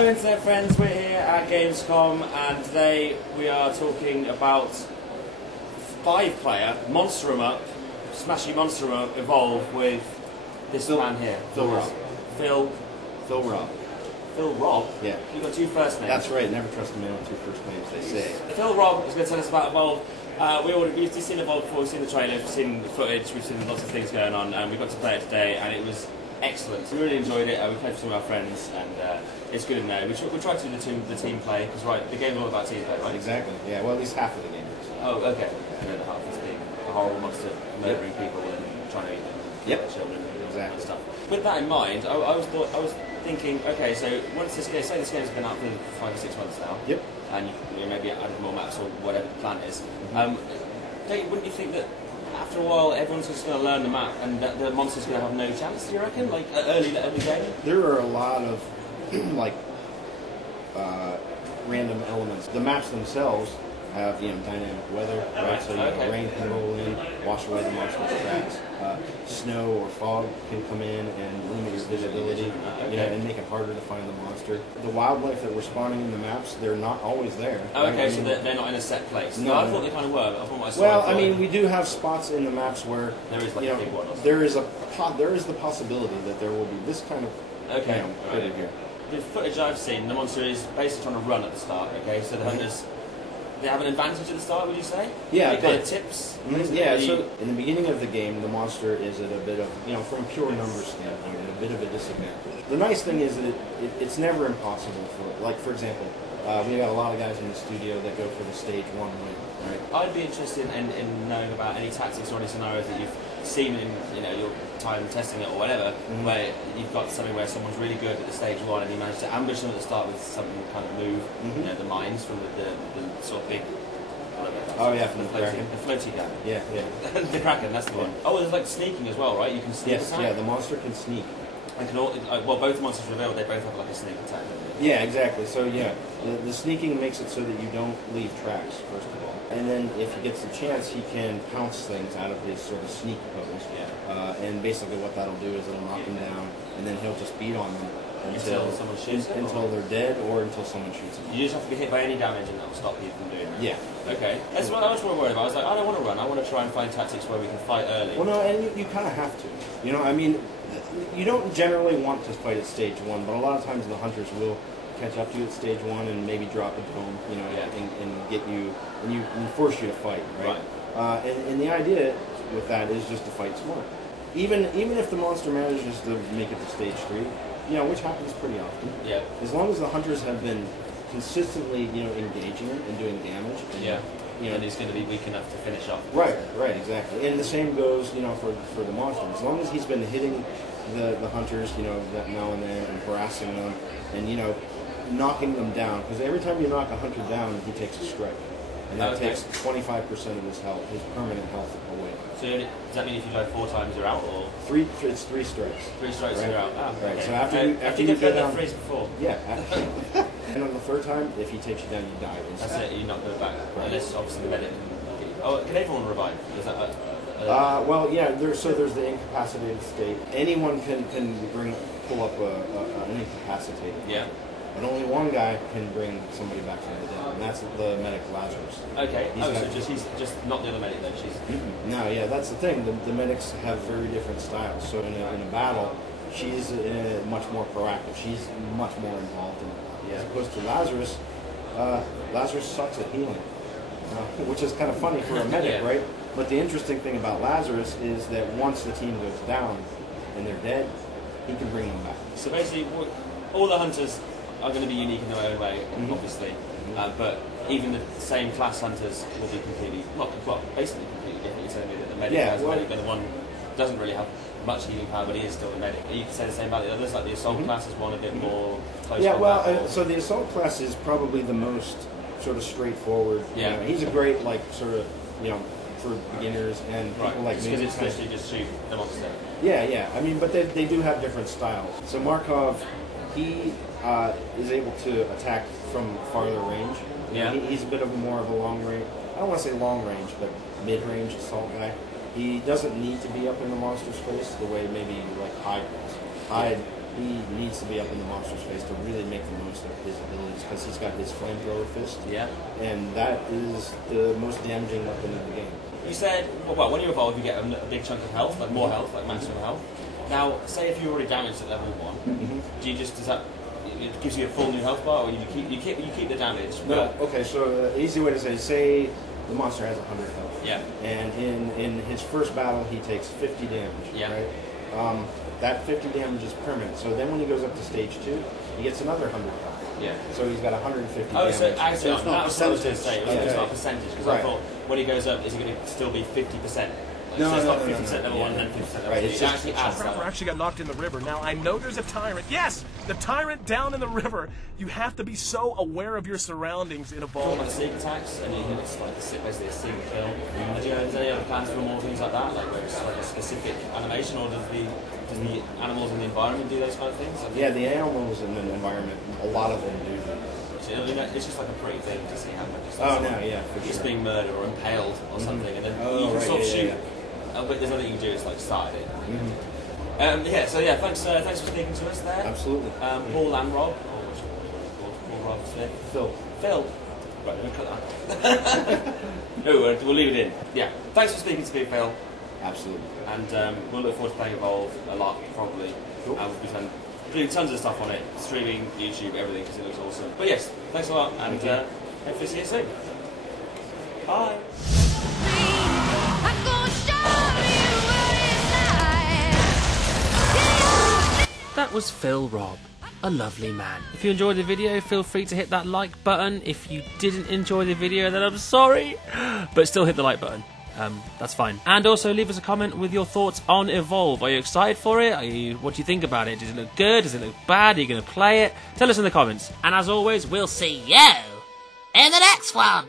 Hello internet friends, we're here at Gamescom and today we are talking about 5-player Monster 'em Up, Smashy Monster 'em Up Evolve with this man here. Phil Robb. Phil Robb. Phil Robb? Yeah. You've got 2 first names. That's right, never trust a man with 2 first names, they say. Phil Robb is going to tell us about Evolve. We've seen Evolve before, we've seen the trailer, we've seen the footage, we've seen lots of things going on, and we got to play it today and it was excellent. We really enjoyed it. We played with some of our friends, and it's good in there. We tried to do the team play because the game's all about team play, right? Exactly. Yeah. Well, at least half of the game is. Oh, okay. And then the half is being a horrible monster murdering people and trying to eat them. Yep. Children and Exactly. stuff. With that in mind, I was thinking, okay, so once say this game's been out for 5 or 6 months now. Yep. And you maybe added more maps or whatever the plan is. Wouldn't you think that after a while everyone's just going to learn the map and that the monster's going to have no chance, do you reckon? Like early game? There are a lot of random elements. The maps themselves have dynamic weather, right? So rain can roll in, wash away the monster's tracks. Snow or fog can come in and limit your visibility, and make it harder to find the monster. The wildlife that we're spawning in the maps, they're not always there. Oh, okay, right? So they're not in a set place. No, I thought they kind of were. But from what I saw, well, I mean, we do have spots in the maps where there is like a big one. There is the possibility that there will be this kind of critter here. The footage I've seen, the monster is basically trying to run at the start. Okay, so the hunters. They have an advantage at the start, would you say? Yeah. They kind of tips? Yeah, so in the beginning of the game, the monster is at a bit of, from pure numbers standpoint, at a bit of a disadvantage. The nice thing is that it's never impossible for example, we got a lot of guys in the studio that go for the stage 1 win, right? I'd be interested in knowing about any tactics or any scenarios that you've seen in your time testing it or whatever, where you've got something where someone's really good at the stage 1 and you manage to ambush them at the start with something kind of move, the mines from the sort of big. Oh yeah, from the floaty guy. Yeah. The Kraken, that's the one. Oh, there's like sneaking as well, right? You can sneak attack? Yeah, the monster can sneak. Both monsters revealed they both have like a sneak attack. Yeah, exactly. So yeah, the sneaking makes it so that you don't leave tracks, first of all. And then if he gets the chance, he can pounce things out of his sort of sneak pose. Yeah. And basically what that'll do is it'll knock them down, and then he'll just beat on them until someone shoots them, until they're dead or until someone shoots them. You just have to be hit by any damage and that'll stop you from doing that. Yeah. Okay. That's what I was more worried about. I was like, I don't want to run. I want to try and find tactics where we can fight early. Well, no, and you kind of have to. I mean, you don't generally want to fight at stage 1, but a lot of times the hunters will catch up to you at stage 1 and maybe drop a dome, and get you and force you to fight, right? And the idea with that is just to fight smart. Even if the monster manages to make it to stage 3, which happens pretty often. Yeah. As long as the hunters have been consistently, engaging it and doing damage. And he's going to be weak enough to finish off. Right, exactly. And the same goes, for the monster. As long as he's been hitting the hunters, that now and then, and harassing them, and knocking them down. Because every time you knock a hunter down, he takes a strike, and that takes 25% of his health, his permanent health away. So does that mean if you go 4 times you're out, or it's 3 strikes. 3 strikes right? You're out. Right. Okay. So after you get down, phrase before. Yeah. And on the 3rd time, if he takes you down, you die. That's it. You knock them back. Right. Unless obviously the medic can everyone revive? Is that well, yeah. There's the incapacitated state. Anyone can pull up an incapacitated. Yeah. But only one guy can bring somebody back from the dead, and that's the medic Lazarus. Okay. He's just not the other medic then. No, yeah, that's the thing. The medics have very different styles. So in a battle, she's much more proactive. She's much more involved in it. As opposed to Lazarus, Lazarus sucks at healing, which is kind of funny for a medic, right? But the interesting thing about Lazarus is that once the team goes down and they're dead, he can bring them back. So basically, all the hunters are going to be unique in their own way, obviously. But even the same class hunters will be basically completely different. You're telling me that the medic has medic, and the one doesn't really have much healing power, but he is still a medic. You could say the same about the others, like the assault class is one a bit more close. Yeah, so the assault class is probably the most sort of straightforward. Yeah, he's a great sort of for beginners and people like me. Because it's mostly just shoot the monster. Yeah. I mean, but they do have different styles. So Markov, he is able to attack from farther range. Yeah. He's a bit of more of a long range. I don't want to say long range, but mid-range assault guy. He doesn't need to be up in the monster's face the way maybe like Hyde does. Hyde, he needs to be up in the monster's face to really make the most of his abilities, because he's got his flamethrower fist. Yeah. And that is the most damaging weapon in the game. You said, well, when you evolve, you get a big chunk of health, like more health, like maximum health. Now, say if you're already damaged at level 1, do you just, does that, it gives you a full new health bar, or you keep the damage? No, okay, so easy way to say the monster has 100 health. Yeah. And in his first battle, he takes 50 damage. Yeah. Right? That 50 damage is permanent. So then when he goes up to stage 2, he gets another 100 health. Yeah. So he's got 150 Oh, damage. so actually, it's not percentage. percentage. It's not a percentage, because I thought when he goes up, is he going to still be 50%? No, so it's no, not no, 50% level 1 and then 50% level 2. It actually adds that. Trevor actually got knocked in the river. Now, I know there's a tyrant. Yes! The tyrant down in the river. You have to be so aware of your surroundings in Evolve. Like sneak attacks, and it's like basically a sneak kill. Do you know, is there any other plans for more things like that? Like where it's like a specific animation, or does the animals in the environment do those kind of things? Yeah, the animals in the environment, a lot of them do. It's just like a pretty thing to see how much it's for being murdered or impaled or something, and then you can sort of shoot. But there's nothing you can do. It's like start it. Thanks for speaking to us there. Absolutely. Paul and Rob. Paul, Rob Smith. Phil. Right, let me cut that. No, we'll leave it in. Yeah. Thanks for speaking to me, Phil. Absolutely. And we'll look forward to playing Evolve a lot, probably. Cool. And we'll be doing tons of stuff on it, streaming, YouTube, everything, because it looks awesome. But yes, thanks a lot, and hopefully see you soon. Bye. That was Phil Robb, a lovely man. If you enjoyed the video, feel free to hit that like button. If you didn't enjoy the video, then I'm sorry, but still hit the like button. That's fine. And also leave us a comment with your thoughts on Evolve. Are you excited for it? What do you think about it? Does it look good? Does it look bad? Are you going to play it? Tell us in the comments. And as always, we'll see you in the next one.